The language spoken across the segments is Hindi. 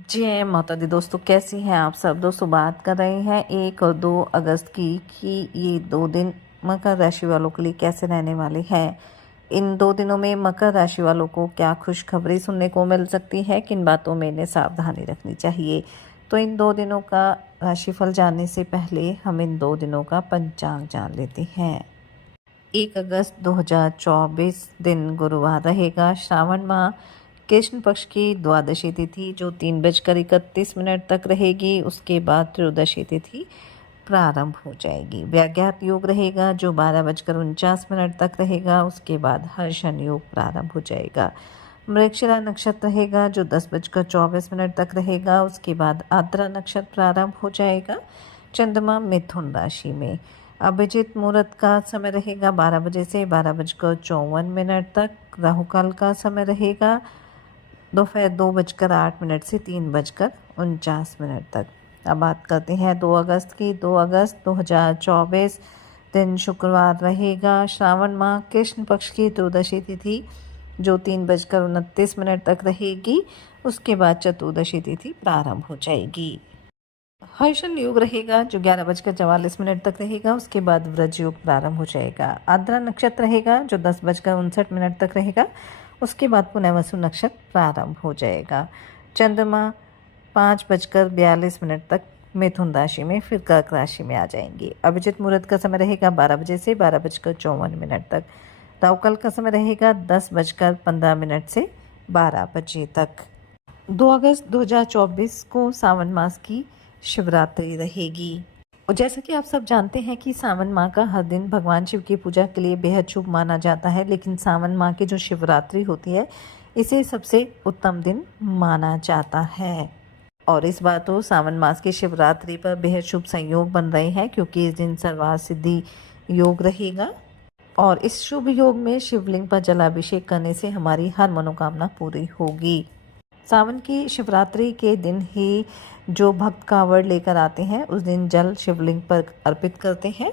जय माता दी दोस्तों, कैसी हैं आप सब। दोस्तों बात कर रहे हैं 1 और 2 अगस्त की कि ये 2 दिन मकर राशि वालों के लिए कैसे रहने वाले हैं। इन 2 दिनों में मकर राशि वालों को क्या खुशखबरी सुनने को मिल सकती है, किन बातों में इन्हें सावधानी रखनी चाहिए। तो इन 2 दिनों का राशिफल जानने से पहले हम इन 2 दिनों का पंचांग जान लेते हैं। 1 अगस्त 2024 दिन गुरुवार रहेगा। श्रावण माह कृष्ण पक्ष की द्वादशी तिथि जो 3:31 तक रहेगी। उसके बाद त्रयोदशी तिथि प्रारंभ हो जाएगी। व्याघात योग रहेगा जो 12:49 तक रहेगा। उसके बाद हर्षण योग प्रारंभ हो जाएगा। मृगशिरा नक्षत्र रहेगा जो 10:24 तक रहेगा। उसके बाद आद्रा नक्षत्र प्रारंभ हो जाएगा। चंद्रमा मिथुन राशि में। अभिजित मुहूर्त का समय रहेगा 12 बजे से 12:54 तक। राहु काल का समय रहेगा दोपहर 2:08 से 3:49 तक। अब बात करते हैं 2 अगस्त की। 2 अगस्त 2024 दिन शुक्रवार रहेगा। श्रावण माह कृष्ण पक्ष की त्रयोदशी तिथि जो 3:29 तक रहेगी। उसके बाद चतुर्दशी तिथि प्रारंभ हो जाएगी। हर्षण योग रहेगा जो 11:44 तक रहेगा। उसके बाद व्रज योग प्रारंभ हो जाएगा। आद्रा नक्षत्र रहेगा जो 10:59 तक रहेगा। उसके बाद पुनर्वसु नक्षत्र प्रारंभ हो जाएगा। चंद्रमा 5:42 तक मिथुन राशि में फिर कर्क राशि में आ जाएंगे। अभिजित मुहूर्त का समय रहेगा 12 बजे से 12:54 तक। राहु काल का समय रहेगा 10:15 से 12 बजे तक। 2 अगस्त 2024 को सावन मास की शिवरात्रि रहेगी। और जैसा कि आप सब जानते हैं कि सावन माह का हर दिन भगवान शिव की पूजा के लिए बेहद शुभ माना जाता है, लेकिन सावन माह की जो शिवरात्रि होती है इसे सबसे उत्तम दिन माना जाता है। और इस बार तो सावन मास की शिवरात्रि पर बेहद शुभ संयोग बन रहे हैं क्योंकि इस दिन सर्वार्थ सिद्धि योग रहेगा। और इस शुभ योग में शिवलिंग पर जलाभिषेक करने से हमारी हर मनोकामना पूरी होगी। सावन की शिवरात्रि के दिन ही जो भक्त कांवड़ लेकर आते हैं उस दिन जल शिवलिंग पर अर्पित करते हैं।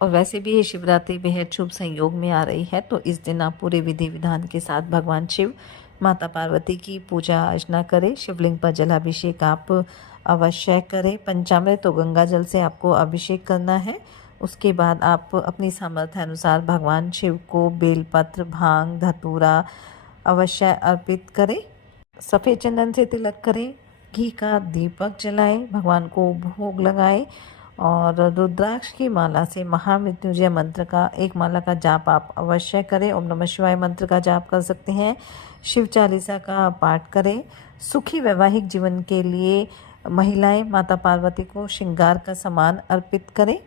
और वैसे भी ये शिवरात्रि बेहद शुभ संयोग में आ रही है, तो इस दिन आप पूरे विधि विधान के साथ भगवान शिव माता पार्वती की पूजा अर्चना करें। शिवलिंग पर जलाभिषेक आप अवश्य करें। पंचामृत और गंगा जल से आपको अभिषेक करना है। उसके बाद आप अपनी सामर्थ्य अनुसार भगवान शिव को बेलपत्र, भांग, धतूरा अवश्य अर्पित करें। सफ़ेद चंदन से तिलक करें, घी का दीपक जलाएं, भगवान को भोग लगाएं और रुद्राक्ष की माला से महामृत्युंजय मंत्र का एक माला का जाप आप अवश्य करें। ओम नमः शिवाय मंत्र का जाप कर सकते हैं। शिव चालीसा का पाठ करें। सुखी वैवाहिक जीवन के लिए महिलाएं माता पार्वती को श्रृंगार का सामान अर्पित करें।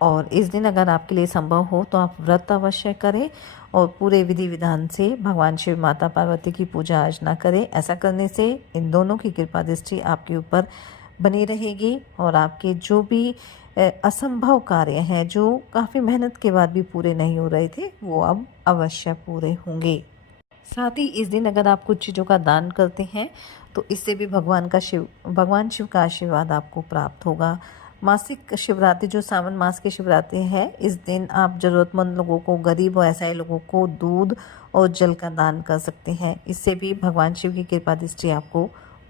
और इस दिन अगर आपके लिए संभव हो तो आप व्रत अवश्य करें और पूरे विधि विधान से भगवान शिव माता पार्वती की पूजा अर्चना करें। ऐसा करने से इन दोनों की कृपा दृष्टि आपके ऊपर बनी रहेगी और आपके जो भी असंभव कार्य हैं जो काफ़ी मेहनत के बाद भी पूरे नहीं हो रहे थे वो अब अवश्य पूरे होंगे। साथ ही इस दिन अगर आप कुछ चीज़ों का दान करते हैं तो इससे भी भगवान शिव का आशीर्वाद आपको प्राप्त होगा। मासिक शिवरात्रि जो सावन मास की शिवरात्रि है, इस दिन आप ज़रूरतमंद लोगों को, गरीब और असहाय लोगों को दूध और जल का दान कर सकते हैं। इससे भी भगवान शिव की कृपा दृष्टि आपको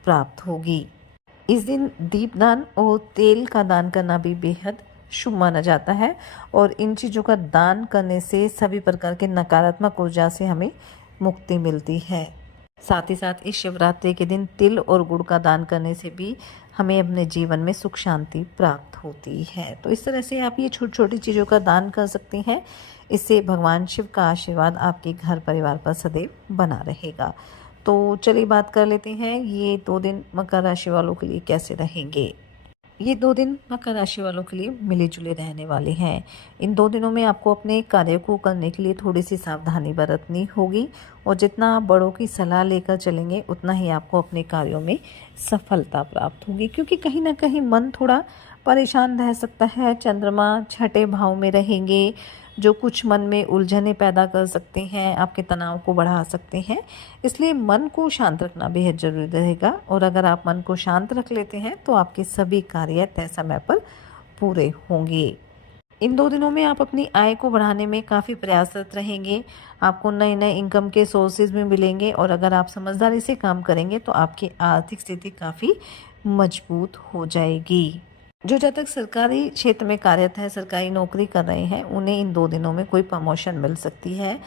प्राप्त होगी। इस दिन दीपदान और तेल का दान करना भी बेहद शुभ माना जाता है और इन चीज़ों का दान करने से सभी प्रकार के नकारात्मक ऊर्जा से हमें मुक्ति मिलती है। साथ ही साथ इस शिवरात्रि के दिन तिल और गुड़ का दान करने से भी हमें अपने जीवन में सुख शांति प्राप्त होती है। तो इस तरह से आप ये छोटी छोटी चीज़ों का दान कर सकते हैं। इससे भगवान शिव का आशीर्वाद आपके घर परिवार पर सदैव बना रहेगा। तो चलिए बात कर लेते हैं ये 2 दिन मकर राशि वालों के लिए कैसे रहेंगे। ये 2 दिन मकर राशि वालों के लिए मिले जुले रहने वाले हैं। इन 2 दिनों में आपको अपने कार्य को करने के लिए थोड़ी सी सावधानी बरतनी होगी और जितना आप बड़ों की सलाह लेकर चलेंगे उतना ही आपको अपने कार्यों में सफलता प्राप्त होगी, क्योंकि कहीं ना कहीं मन थोड़ा परेशान रह सकता है। चंद्रमा छठे भाव में रहेंगे जो कुछ मन में उलझने पैदा कर सकते हैं, आपके तनाव को बढ़ा सकते हैं। इसलिए मन को शांत रखना बेहद ज़रूरी रहेगा और अगर आप मन को शांत रख लेते हैं तो आपके सभी कार्य तय समय पर पूरे होंगे। इन 2 दिनों में आप अपनी आय को बढ़ाने में काफ़ी प्रयासरत रहेंगे। आपको नए-नए इनकम के सोर्सेज़ भी मिलेंगे और अगर आप समझदारी से काम करेंगे तो आपकी आर्थिक स्थिति काफ़ी मजबूत हो जाएगी। जो जातक सरकारी क्षेत्र में कार्यरत है, सरकारी नौकरी कर रहे हैं, उन्हें इन 2 दिनों में कोई प्रमोशन मिल सकती है।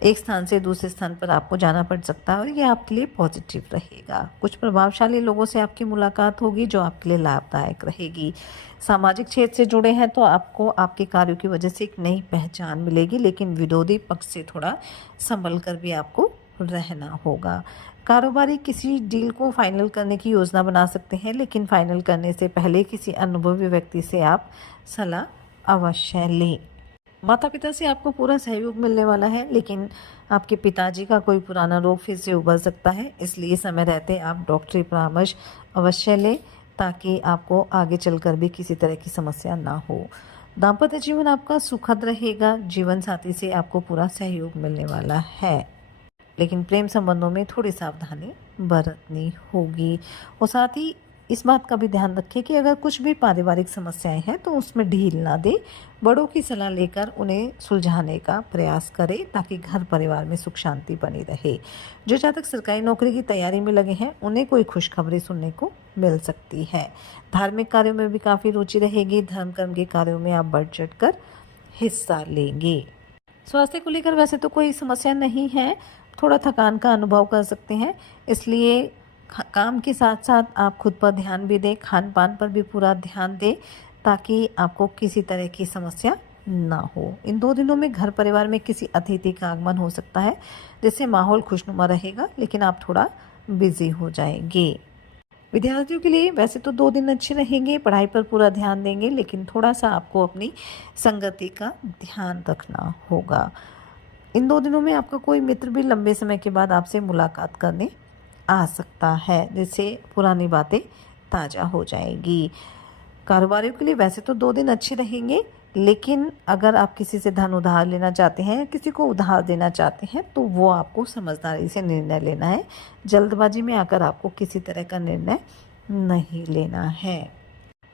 एक स्थान से दूसरे स्थान पर आपको जाना पड़ सकता है और ये आपके लिए पॉजिटिव रहेगा। कुछ प्रभावशाली लोगों से आपकी मुलाकात होगी जो आपके लिए लाभदायक रहेगी। सामाजिक क्षेत्र से जुड़े हैं तो आपको आपके कार्यों की वजह से एक नई पहचान मिलेगी, लेकिन विरोधी पक्ष से थोड़ा संभल कर भी आपको रहना होगा। कारोबारी किसी डील को फाइनल करने की योजना बना सकते हैं, लेकिन फाइनल करने से पहले किसी अनुभवी व्यक्ति से आप सलाह अवश्य लें। माता पिता से आपको पूरा सहयोग मिलने वाला है, लेकिन आपके पिताजी का कोई पुराना रोग फिर से उभर सकता है, इसलिए समय रहते आप डॉक्टरी परामर्श अवश्य लें ताकि आपको आगे चलकर भी किसी तरह की समस्या ना हो। दाम्पत्य जीवन आपका सुखद रहेगा, जीवन साथी से आपको पूरा सहयोग मिलने वाला है, लेकिन प्रेम संबंधों में थोड़ी सावधानी बरतनी होगी। और साथ ही इस बात का भी ध्यान रखें कि अगर कुछ भी पारिवारिक समस्याएं हैं तो उसमें ढील ना दें, बड़ों की सलाह लेकर उन्हें सुलझाने का प्रयास करें ताकि घर परिवार में सुख शांति बनी रहे। जो जातक सरकारी नौकरी की तैयारी में लगे हैं उन्हें कोई खुशखबरी सुनने को मिल सकती है। धार्मिक कार्यों में भी काफ़ी रुचि रहेगी, धर्म कर्म के कार्यों में आप बढ़ चढ़ कर हिस्सा लेंगे। स्वास्थ्य को लेकर वैसे तो कोई समस्या नहीं है, थोड़ा थकान का अनुभव कर सकते हैं, इसलिए काम के साथ साथ आप खुद पर ध्यान भी दें, खान पान पर भी पूरा ध्यान दें ताकि आपको किसी तरह की समस्या ना हो। इन 2 दिनों में घर परिवार में किसी अतिथि का आगमन हो सकता है जिससे माहौल खुशनुमा रहेगा, लेकिन आप थोड़ा बिजी हो जाएंगे। विद्यार्थियों के लिए वैसे तो 2 दिन अच्छे रहेंगे, पढ़ाई पर पूरा ध्यान देंगे, लेकिन थोड़ा सा आपको अपनी संगति का ध्यान रखना होगा। इन 2 दिनों में आपका कोई मित्र भी लंबे समय के बाद आपसे मुलाकात करने आ सकता है, जिससे पुरानी बातें ताज़ा हो जाएगी। कारोबारियों के लिए वैसे तो 2 दिन अच्छे रहेंगे, लेकिन अगर आप किसी से धन उधार लेना चाहते हैं, किसी को उधार देना चाहते हैं तो वो आपको समझदारी से निर्णय लेना है। जल्दबाजी में आकर आपको किसी तरह का निर्णय नहीं लेना है।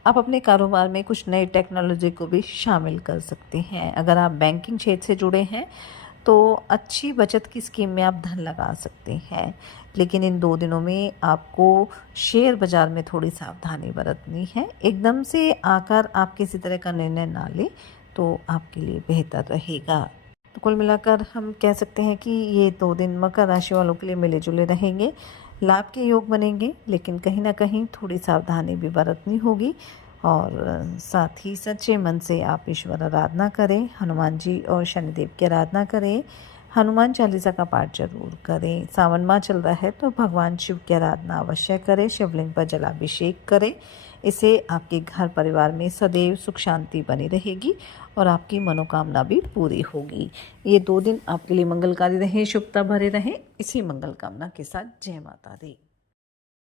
आप अपने कारोबार में कुछ नई टेक्नोलॉजी को भी शामिल कर सकते हैं। अगर आप बैंकिंग क्षेत्र से जुड़े हैं तो अच्छी बचत की स्कीम में आप धन लगा सकते हैं, लेकिन इन 2 दिनों में आपको शेयर बाज़ार में थोड़ी सावधानी बरतनी है। एकदम से आकर आप किसी तरह का निर्णय ना लें तो आपके लिए बेहतर रहेगा। तो कुल मिलाकर हम कह सकते हैं कि ये 2 दिन मकर राशि वालों के लिए मिले जुले रहेंगे, लाभ के योग बनेंगे, लेकिन कहीं ना कहीं थोड़ी सावधानी भी बरतनी होगी। और साथ ही सच्चे मन से आप ईश्वर आराधना करें, हनुमान जी और शनिदेव की आराधना करें, हनुमान चालीसा का पाठ जरूर करें। सावन माह चल रहा है तो भगवान शिव की आराधना अवश्य करें, शिवलिंग पर जलाभिषेक करें। इससे आपके घर परिवार में सदैव सुख शांति बनी रहेगी और आपकी मनोकामना भी पूरी होगी। ये 2 दिन आपके लिए मंगलकारी रहे, शुभता भरे रहें। इसी मंगल कामना के साथ जय माता दी।